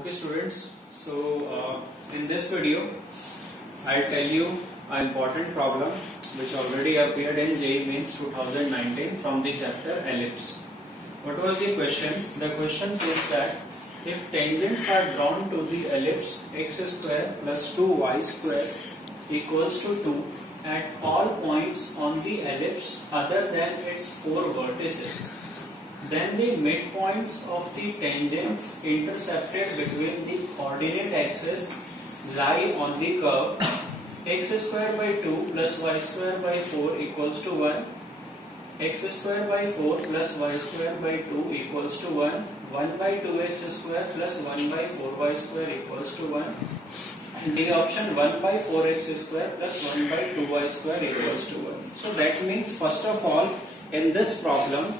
Okay students, in this video I'll tell you an important problem which already appeared in JEE Mains 2019 from the chapter Ellipse. What was the question? The question says that if tangents are drawn to the ellipse x square plus 2y square equals to 2 at all points on the ellipse other than its four vertices, then the midpoints of the tangents intercepted between the coordinate axes lie on the curve x square by 2 plus y square by 4 equals to 1, x square by 4 plus y square by 2 equals to 1, 1 by 2x square plus 1 by 4y square equals to 1, and the option 1 by 4x square plus 1 by 2y square equals to 1. So that means first of all in this problem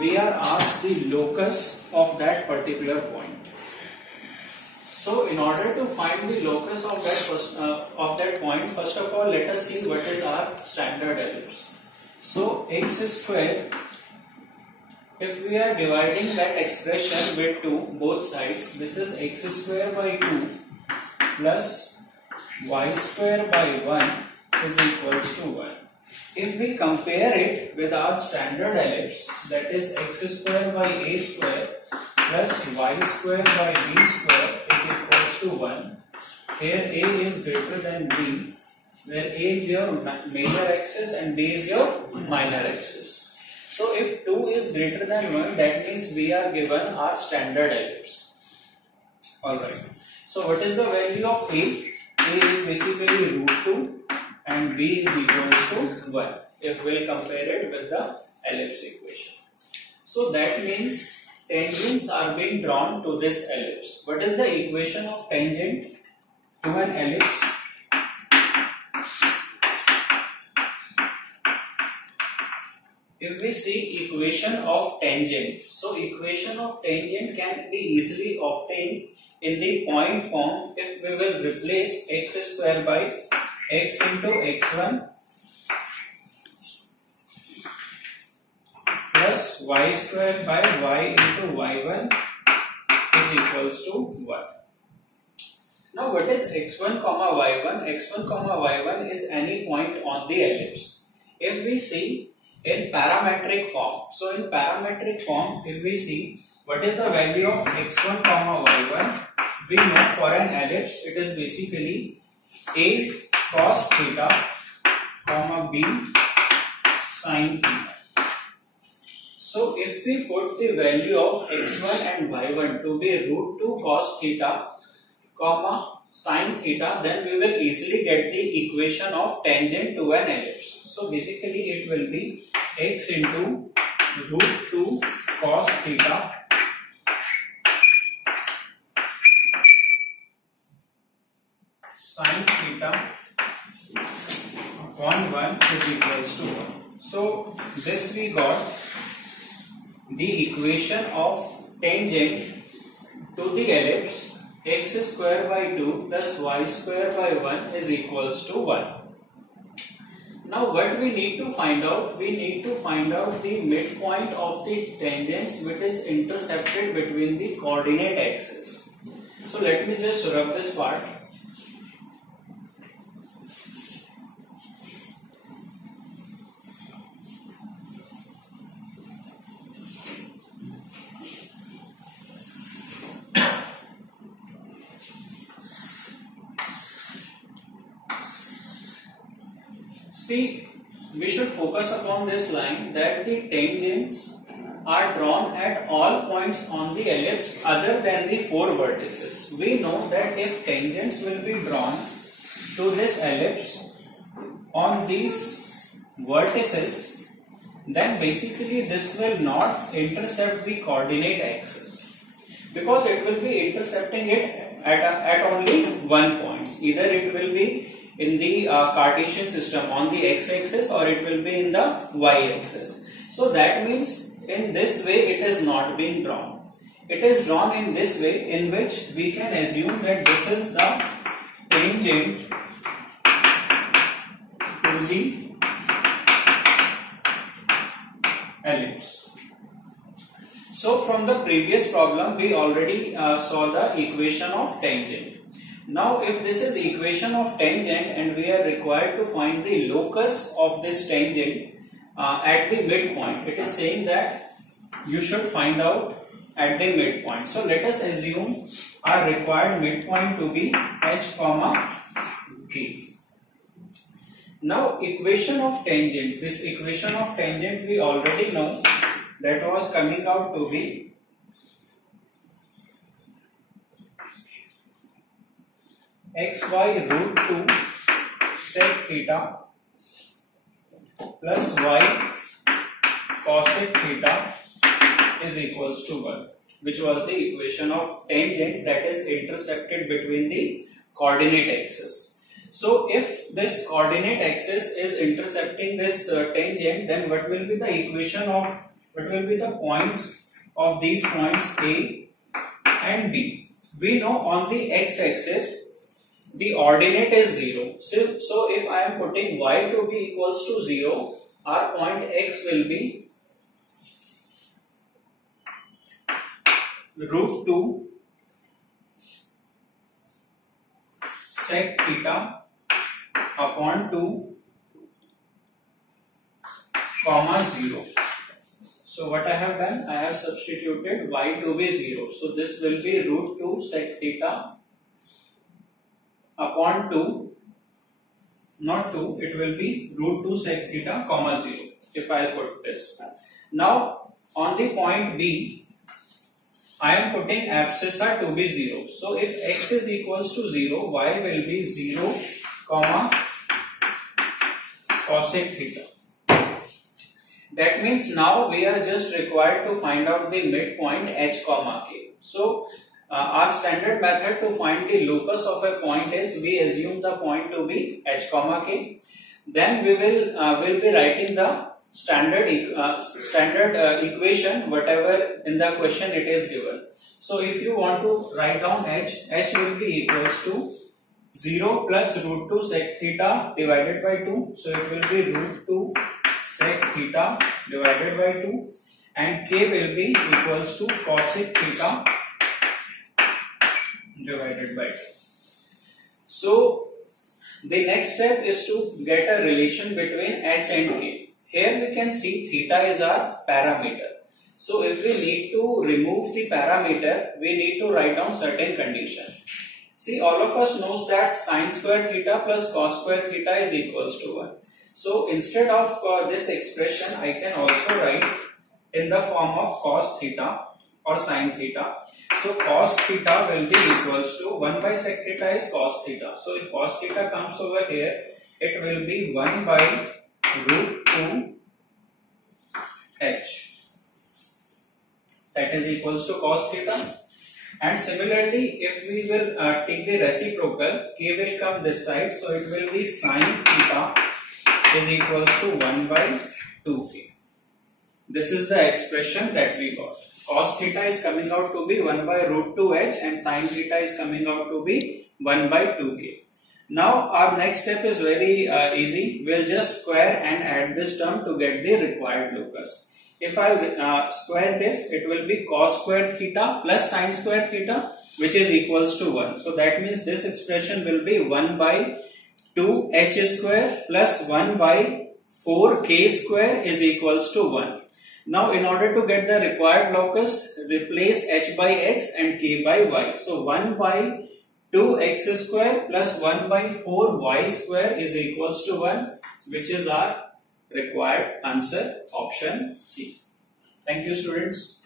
we are asked the locus of that particular point. So in order to find the locus of that point, first of all let us see what is our standard ellipse. So x square, if we are dividing that expression with 2 both sides, this is x square by 2 plus y square by 1 is equals to 1. If we compare it with our standard ellipse, that is x square by a square plus y square by b square is equals to 1. Here a is greater than b, where a is your major axis and b is your minor axis. So if 2 is greater than 1, that means we are given our standard ellipse. Alright. So what is the value of a? A is basically root 2. And b is equals to 1 if we will compare it with the ellipse equation. So that means tangents are being drawn to this ellipse. What is the equation of tangent to an ellipse? If we see equation of tangent, so equation of tangent can be easily obtained in the point form if we will replace x square by x into x1 plus y square by y into y1 is equals to 1. Now what is x1 comma y1? x1 comma y1 is any point on the ellipse. If we see in parametric form, so in parametric form if we see what is the value of x1 comma y1, we know for an ellipse it is basically a cos theta comma b sin theta. So if we put the value of x1 and y1 to be root 2 cos theta comma sin theta, then we will easily get the equation of tangent to an ellipse. So basically it will be x into root 2 cos theta sin theta upon 1 is equals to 1. So this we got the equation of tangent to the ellipse x square by 2 plus y square by 1 is equals to 1. Now what we need to find out? We need to find out the midpoint of the tangents which is intercepted between the coordinate axes. So let me just rub this part. See, we should focus upon this line that the tangents are drawn at all points on the ellipse other than the four vertices. We know that if tangents will be drawn to this ellipse on these vertices, then basically this will not intercept the coordinate axis, because it will be intercepting it at only one point. Either it will be in the Cartesian system on the x-axis or it will be in the y-axis. So that means in this way it is not being drawn. It is drawn in this way, in which we can assume that this is the tangent to the ellipse. So from the previous problem we already saw the equation of tangent. Now if this is equation of tangent and we are required to find the locus of this tangent at the midpoint, it is saying that you should find out at the midpoint. So let us assume our required midpoint to be h comma k. Now equation of tangent, this equation of tangent we already know that was coming out to be xy root 2 sec theta plus y cosec theta is equals to 1, which was the equation of tangent that is intercepted between the coordinate axis. So if this coordinate axis is intercepting this tangent, then what will be the equation of, what will be the points of these points A and B? We know on the x-axis the ordinate is 0. So if I am putting y to be equals to 0, our point x will be root 2 sec theta upon 2 comma 0. So what I have done, I have substituted y to be 0. So this will be root 2 sec theta upon 2, not 2, it will be root 2 sec theta comma 0 if I put this. Now on the point B, I am putting abscissa to be 0. So if x is equals to 0, y will be 0 comma cosec theta. That means now we are just required to find out the midpoint h comma k. So our standard method to find the locus of a point is we assume the point to be h comma k. Then we will be writing the standard equation whatever in the question it is given. So if you want to write down h will be equals to 0 plus root 2 sec theta divided by 2. So it will be root 2 sec theta divided by 2, and k will be equals to cosec theta divided by 2. So the next step is to get a relation between h and k. Here we can see theta is our parameter. So if we need to remove the parameter, we need to write down certain condition. See, all of us knows that sine square theta plus cos square theta is equals to 1. So instead of this expression, I can also write in the form of cos theta or sine theta. So cos theta will be equals to 1 by sec theta is cos theta. So if cos theta comes over here, it will be 1 by root 2 h. That is equals to cos theta. And similarly, if we will take the reciprocal, k will come this side, so it will be sine theta is equals to 1 by 2k. This is the expression that we got. Cos theta is coming out to be 1 by root 2h and sine theta is coming out to be 1 by 2k. Now our next step is very easy. We'll just square and add this term to get the required locus. If I square this, it will be cos square theta plus sine square theta, which is equals to 1. So that means this expression will be 1 by 2h square plus 1 by 4k square is equals to 1. Now in order to get the required locus, replace h by x and k by y. So 1 by 2x square plus 1 by 4y square is equals to 1, which is our required answer, option C. Thank you, students.